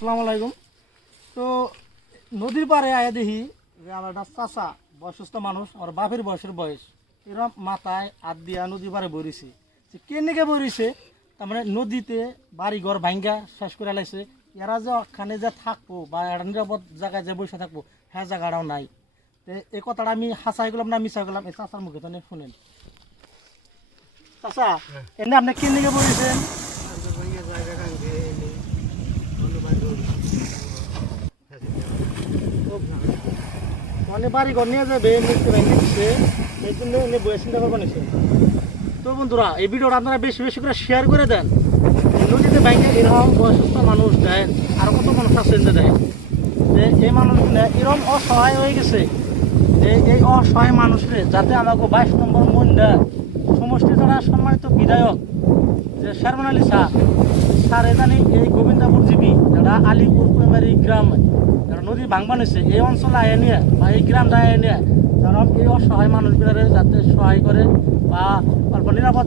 আসসালামু আলাইকুম। তো নদীর পাড়ে আয়া দেখি যে আমার একটা চাচা বয়সস্থ মানুষ, আমার বাপের বয়স এরকম মাথায় হাত দিয়া নদীর পাড়ে বইছে। যে কেনেকে বইছে, তার মানে নদীতে বাড়ি ঘর ভাঙ্গা শেষ করে লাইছে। এরা যে ওখানে যে থাকবো বা একটা নিরাপদ জায়গায় যে বসে থাকবো, হ্যাঁ জায়গাটাও নাই। তো এই কথাটা আমি হাসাই গেলাম না মিশা গেলাম, এই চাচার মুখে তো শুনেন। চাচা এনে আপনি কেনেকে বইছেন? মানে বাড়ি ঘর নিয়ে যাবে মিস্ত্রি ভেঙে দিচ্ছে, এই জন্য এনে বইয়ে চিন্তা করবো নিচ্ছে। তো বন্ধুরা, এই ভিডিওটা আপনারা বেশি বেশি করে শেয়ার করে দেন। নদীতে ভেঙে এরকম বয়সস্থ মানুষ দেন, আরো কত মানুষ আছে দেয় যে এই মানুষগুলো এরকম অসহায় হয়ে গেছে যে এই অসহায় মানুষের যাতে আমাকে 22 নম্বর মন্ডা সমষ্টি যারা সম্মানিত বিধায়ক যে শারমান আলী স্যার এখানে এই গোবিন্দাপুর জীবী যারা আলিপুর কুমারী গ্রাম যারা নদী ভাঙবা নিছে এই অঞ্চলে আয় নিয়ে বা এই গ্রামটা আয় নিয়ে যারা এই অসহায় মানুষগুলোরে যাতে সহায় করে বা অল্প নিরাপদ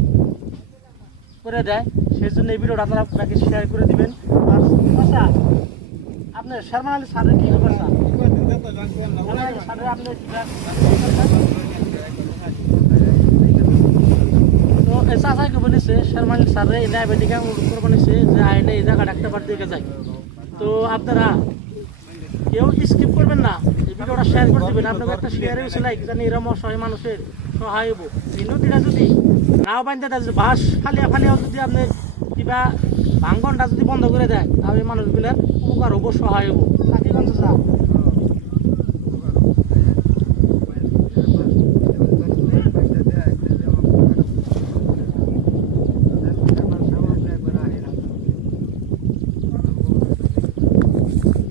করে দেয়, সেই জন্য এই ভিডিওটা আপনারা আপনাকে শেয়ার করে দিবেন। আর আচ্ছা, আপনি শারমান আলী স্যারের কি খবর? স্যারের আপনি তো এই চাচাকে বলেছে শারমান আলী স্যারে এই ডায়াবেটিকা অনুরোধ করে বলেছে যে আইনে এই জায়গাটা একটা বার দিকে যায়। তো আপনারা কেউ স্কিপ করবেন না, এই ভিডিওটা শেয়ার করে দেবেন। আপনাকে একটা শেয়ারে হয়েছে লাইক জানি এরকম অসহায় মানুষের সহায় হবো। এই নদীটা যদি নাও বান্ধে দেয়, যদি বাঁশ ফালিয়াও যদি আপনার কিবা ভাঙ্গনটা যদি বন্ধ করে দেয়, তাহলে এই মানুষগুলোর উপকার হবো, সহায় হবো। তাকে কোন চাচা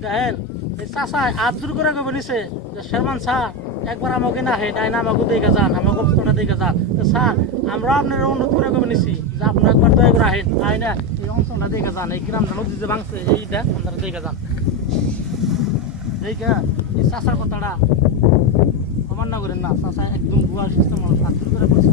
দেখেন এই চাচায় আদর করে বলেছে যে শারমান স্যার একবার আমাকে না হে ডাই না আমাকে দেখে যান, আমাকে অবস্থাটা দেখে যান। তো স্যার আমরাও আপনার অনুরোধ করে নিছি যে আপনার একবার দয়া করে আহেন, আয় না এই অঞ্চলটা দেখে যান, এই গ্রামটা নদী যে ভাঙছে এইটা আপনারা দেখে যান। দেখে এই চাচার কথাটা অমান্য করেন না, চাচা একদম বুয়া সুস্থ মানুষ আদর করে বলছে।